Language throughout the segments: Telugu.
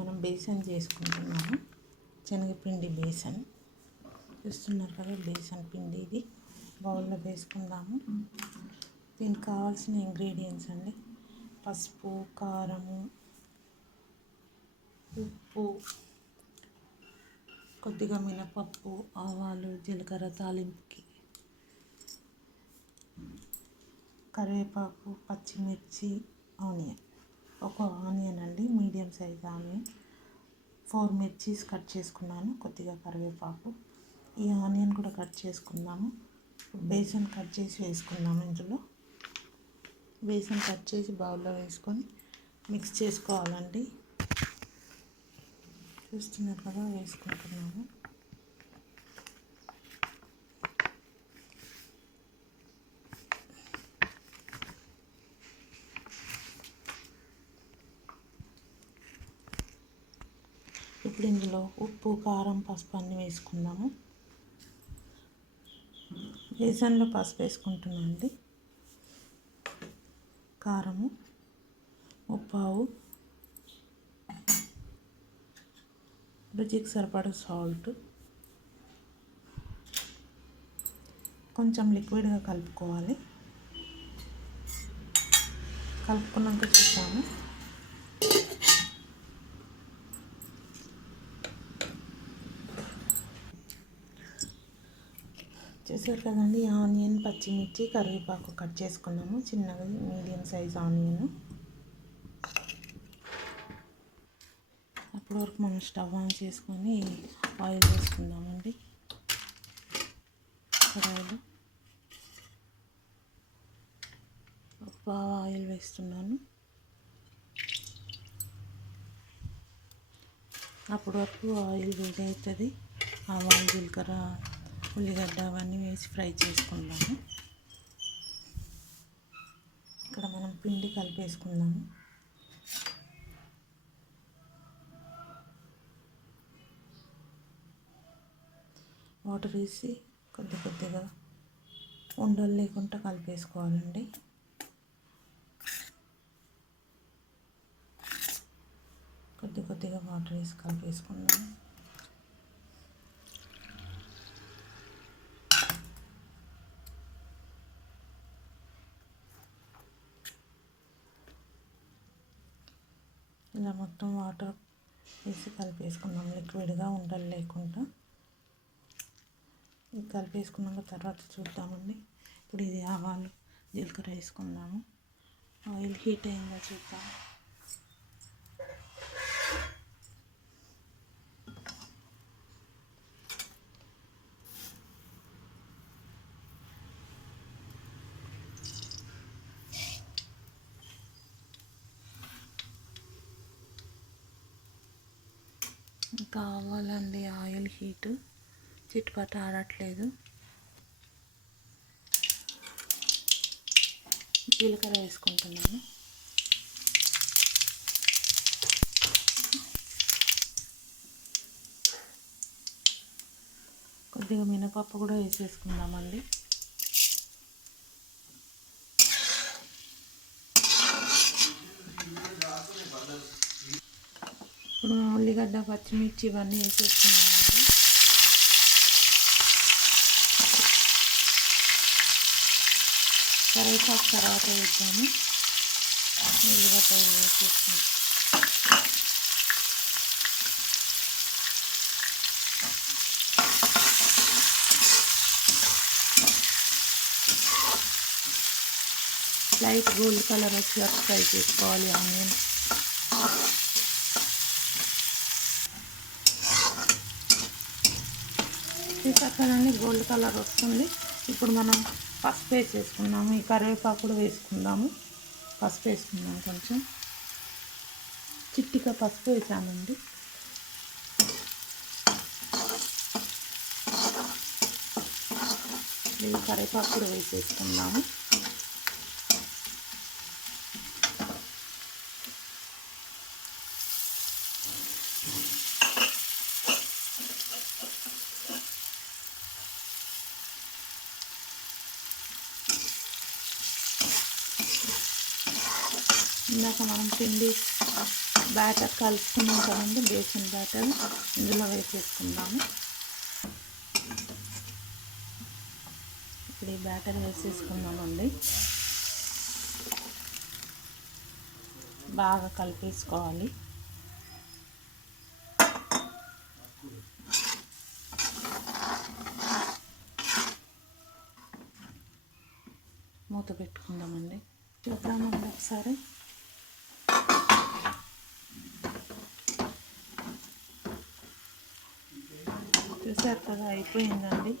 మనం బేసన్ చేసుకుంటున్నాము. శనగపిండి బేసన్ చూస్తున్నారు కదా. బేసన్ పిండి ఇది బౌల్లో వేసుకుందాము. దీనికి కావాల్సిన ఇంగ్రీడియంట్స్ అండి: పసుపు, కారము, ఉప్పు, కొద్దిగా మినపప్పు, ఆవాలు, జీలకర్ర తాలింపుకి, కరివేపాకు, పచ్చిమిర్చి, ఆనియన్. ఒక ఆనియన్ అండి, medium size onion. 4 mirchis cut చేసుకున్నాను. కొద్దిగా కరివేపాకు. ఈ ఆనియన్ కూడా కట్ చేసుకుందాము. బేసన్ కట్ చేసి వేసుకుందాము. ఇందులో బేసన్ కట్ చేసి బౌల్లో వేసుకొని మిక్స్ చేసుకోవాలండి. చూస్తున్నారు కదా, వేసుకుంటున్నాము. ఇప్పుడు ఇందులో ఉప్పు, కారం, పసుపు అన్నీ వేసుకుందాము. బేసన్లో పసుపు వేసుకుంటున్నాను అండి. కారము, ఉప్పావు, రుచికి సరిపడా సాల్ట్, కొంచెం లిక్విడ్గా కలుపుకోవాలి. కలుపుకున్నాక చూద్దాము. చూసారు కదండి, ఆనియన్, పచ్చిమిర్చి, కరివేపాకు కట్ చేసుకున్నాము. చిన్నగా మీడియం సైజ్ ఆనియన్. అప్పటి వరకు మనం స్టవ్ ఆన్ చేసుకొని ఆయిల్ వేసుకుందామండి. కడాయిలో బాగా ఆయిల్ వేస్తున్నాను. అప్పటి వరకు ఆయిల్ వేడి అవుతుంది. ఆవాలు, జీలకర్ర, ఉల్లిగడ్డ అవన్నీ వేసి ఫ్రై చేసుకుందాము. ఇక్కడ మనం పిండి కలిపేసుకుందాము. వాటర్ వేసి కొద్దిగా ఉండలు లేకుండా కలిపేసుకోవాలండి. కొద్దిగా వాటర్ వేసి కలిపేసుకుందాము. ఇలా మొత్తం వాటర్ వేసి కలిపేసుకుందాం, లిక్విడ్గా ఉండలు లేకుండా. ఇది కలిపేసుకున్నాక తర్వాత చూద్దామండి. ఇప్పుడు ఇది ఆవాలు, జీలకర్ర వేసుకుందాము. ఆయిల్ హీట్ అయిందో చూద్దాం. కావాలండి, ఆయిల్ హీట్ చిట్టుపట్ట ఆడట్లేదు. జీలకర్ర వేసుకుంటున్నాను. కొద్దిగా మినపప్పు కూడా వేసేసుకుందామండి. ఇప్పుడు ఉల్లిగడ్డ, పచ్చిమిర్చి ఇవన్నీ వేసేసుకున్నామండి. కరివేపాకు తర్వాత వేద్దాము. ఉల్లిగడ్డ వేసేసుకుంటాం. లైట్ గోల్డ్ కలర్ వచ్చేలా ఫ్రై చేసుకోవాలి ఆనియన్. చూసాకనండి, గోల్డ్ కలర్ వస్తుంది. ఇప్పుడు మనం పసుపు వేసేసుకున్నాము. ఈ కరివేపాకు కూడా వేసుకుందాము. పసుపు వేసుకుందాం, కొంచెం చిట్టిగా పసుపు వేసామండి. ఇది కరివేపాకు కూడా వేసేసుకుందాము. ఇందాక మనం పిండి బ్యాటర్ కలుపుకున్నాం కదండి, బేసన్ బ్యాటర్ ఇందులో వేసేసుకుందాము. ఇప్పుడు ఈ బ్యాటర్ వేసేసుకుందామండి. బాగా కలిపేసుకోవాలి. మూత పెట్టుకుందామండి. చూద్దామండి ఒకసారి. చూసారు కదా, అయిపోయిందండి.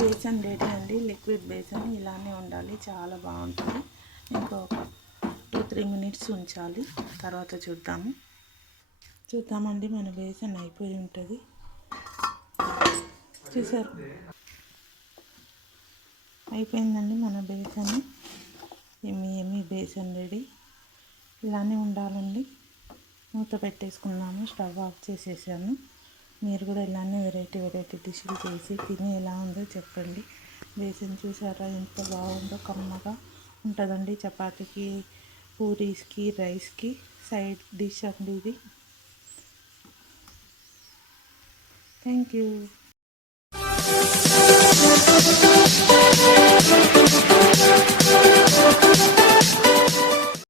బేసన్ రెడీ అండి. లిక్విడ్ బేసన్ ఇలానే ఉండాలి, చాలా బాగుంటుంది. ఇంకో 2-3 మినిట్స్ ఉంచాలి, తర్వాత చూద్దామండి. మన బేసన్ అయిపోయి ఉంటుంది. చూసారు, అయిపోయిందండి మన బేసన్. ఏమి బేసన్ రెడీ. ఇలానే ఉండాలండి. మూత పెట్టేసుకున్నాము, స్టవ్ ఆఫ్ చేసేసాను. మీరు కూడా ఇలానే వెరైటీ డిష్లు చేసి తిని ఎలా ఉందో చెప్పండి. బేసన్ చూసారా ఎంత బాగుందో, కమ్మగా ఉంటుందండి. చపాతీకి, పూరీస్కి, రైస్కి సైడ్ డిష్ అండి ఇది. Thank you.